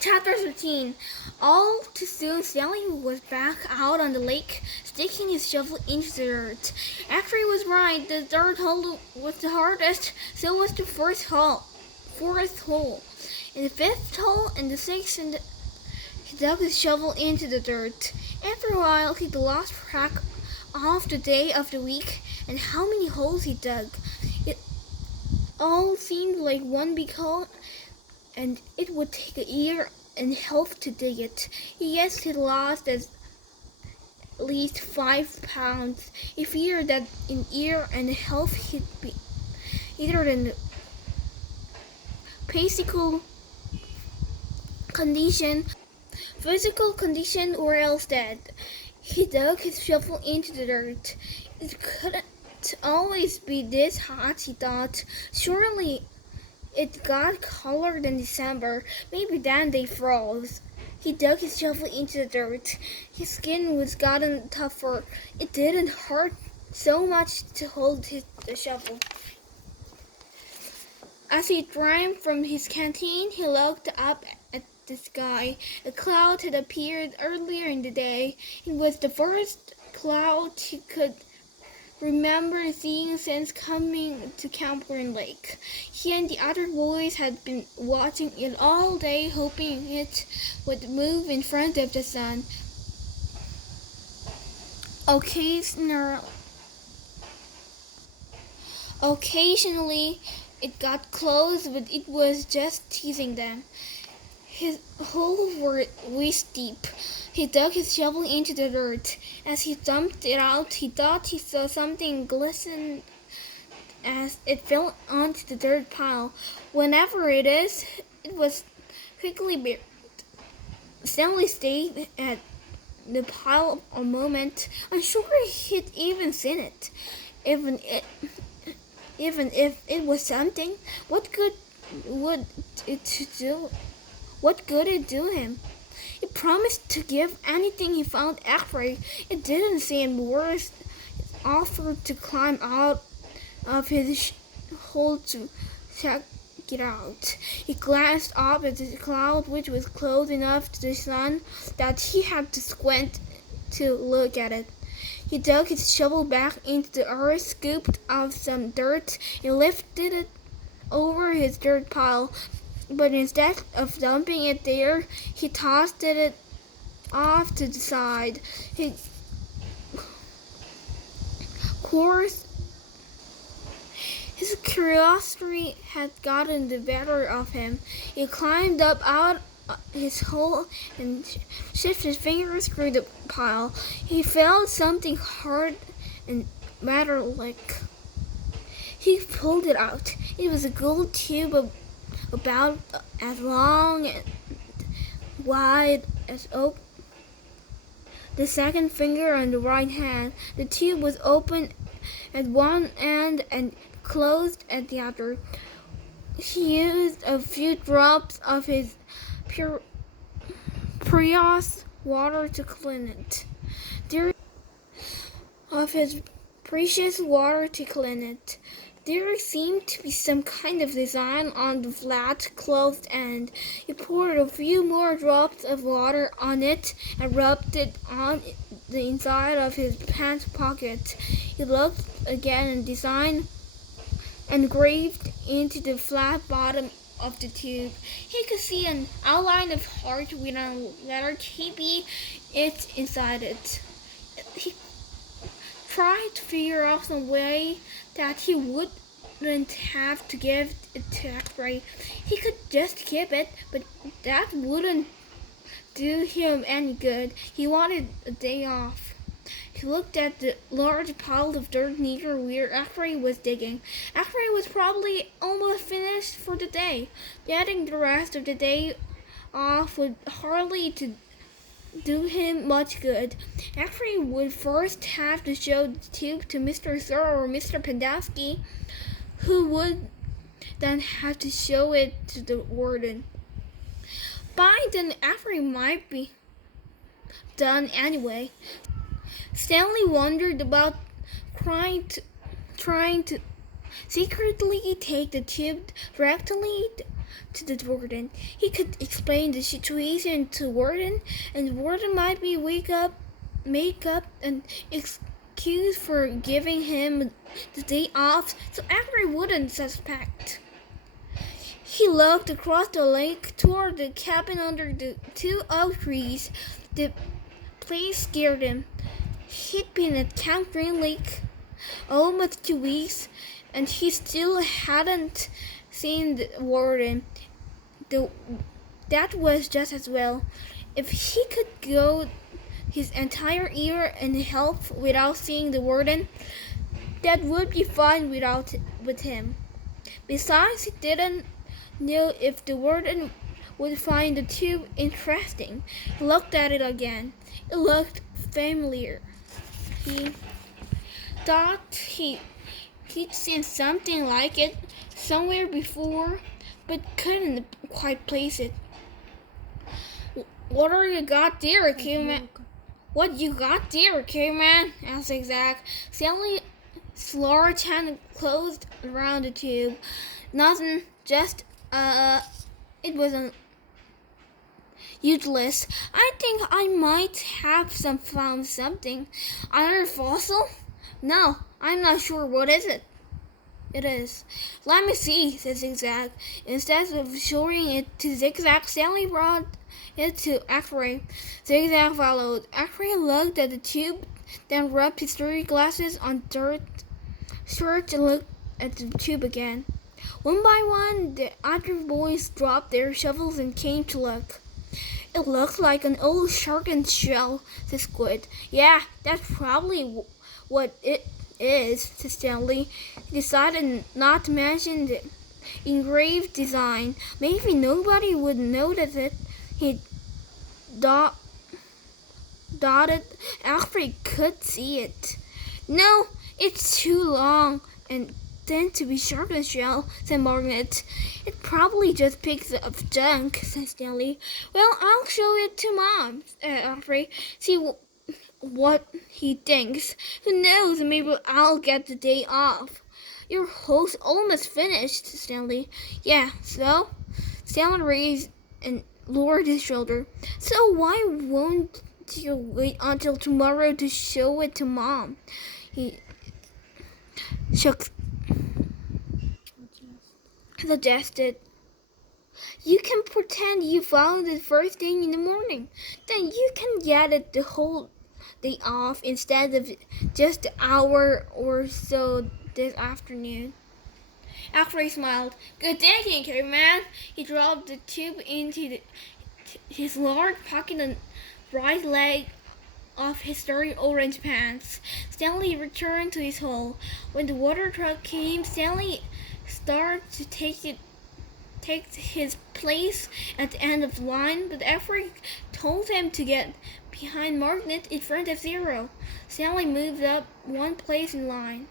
Chapter 13. All too soon, Stanley was back out on the lake, sticking his shovel into the dirt. After he was right, the third hole was the hardest, so was the fourth hole. In the fifth hole and the sixth, he dug his shovel into the dirt. After a while, he lost track of the day of the week and how many holes he dug. It all seemed like one big hole, and it would take a year and half to dig it. He guessed he lost at least 5 pounds. He feared that in a year and a half he'd be either in physical condition, or else dead. He dug his shovel into the dirt. It couldn't always be this hot, he thought. Surely it got colder than December. Maybe then they froze. He dug his shovel into the dirt. His skin was gotten tougher. It didn't hurt so much to hold the shovel. As he drank from his canteen, he looked up at the sky. A cloud had appeared earlier in the day. It was the first cloud he could remember seeing since coming to Camphorn Lake. He and the other boys had been watching it all day, hoping it would move in front of the sun. Occasionally, it got close, but it was just teasing them. His holes were waist deep. He dug his shovel into the dirt. As he dumped it out, he thought he saw something glisten as it fell onto the dirt pile. Whenever it is, it was quickly buried. Stanley stayed at the pile a moment, unsure he'd even seen it. Even if it was something, what good would it do? What could it do him? He promised to give anything he found X-ray. It didn't seem worth his offer to climb out of his hole to check it out. He glanced up at the cloud, which was close enough to the sun that he had to squint to look at it. He dug his shovel back into the earth, scooped out some dirt, and lifted it over his dirt pile. But instead of dumping it there, he tossed it off to the side. His curiosity had gotten the better of him. He climbed up out his hole and shifted his fingers through the pile. He felt something hard and metallic. He pulled it out. It was a gold tube about as long and wide as the second finger on the right hand. The tube was open at one end and closed at the other. He used a few drops of his precious water to clean it. There seemed to be some kind of design on the flat, closed end. He poured a few more drops of water on it and rubbed it on the inside of his pants pocket. He looked again and design engraved into the flat bottom of the tube. He could see an outline of heart with a letter TB inside it. He tried to figure out some way that he wouldn't have to give it to X-ray. He could just keep it, but that wouldn't do him any good. He wanted a day off. He looked at the large pile of dirt near where X-ray was digging. X-ray was probably almost finished for the day. Getting the rest of the day off would hardly do him much good. X-ray would first have to show the tube to Mr. Sir or Mr. Pendeski, who would then have to show it to the warden. By then, X-ray might be done anyway. Stanley wondered about trying to secretly take the tube directly to the warden. He could explain the situation to warden, and the warden might be make up an excuse for giving him the day off, so Avery wouldn't suspect. He looked across the lake toward the cabin under the 2 oak trees. The place scared him. He'd been at Camp Green Lake almost 2 weeks, and he still hadn't seen the warden. That was just as well. If he could go his entire year and help without seeing the warden, that would be fine with him. Besides, he didn't know if the warden would find the tube interesting. He looked at it again. It looked familiar. He thought he'd seen something like it somewhere before, but couldn't quite place it. What you got there, caveman? What you got there, caveman? Asked Zach. Sally's large hand closed around the tube. Nothing, just, it wasn't useless. I think I might have found something. Another fossil? No, I'm not sure. What is it? It is. Let me see, said Zigzag. Instead of showing it to Zigzag, Sally brought it to X-Ray. Zigzag followed. X-Ray looked at the tube, then rubbed his dirty glasses on dirt shirt and looked at the tube again. One by one, the other boys dropped their shovels and came to look. It looked like an old sharkened shell, said Squid. Yeah, that's probably what it is, said Stanley. He decided not to mention the engraved design. Maybe nobody would notice it. He dotted. Alfred could see it. No, it's too long and thin to be sharpened shell, said Margaret. It probably just picks up junk, said Stanley. Well, I'll show it to Mom, Alfred. See what he thinks. Who knows, maybe I'll get the day off. Your host almost finished, Stanley. Yeah, so? Stanley raised and lowered his shoulder. So why won't you wait until tomorrow to show it to Mom? He suggested. You can pretend you found it first thing in the morning. Then you can get it the whole day off instead of just an hour or so this afternoon. Alfred smiled. Good thinking, caveman. He dropped the tube into his large pocket and right leg of his dirty orange pants. Stanley returned to his hole. When the water truck came, Stanley started to take his place at the end of the line, but Alfred told him to get behind Margaret in front of Zero. Stanley moved up one place in line.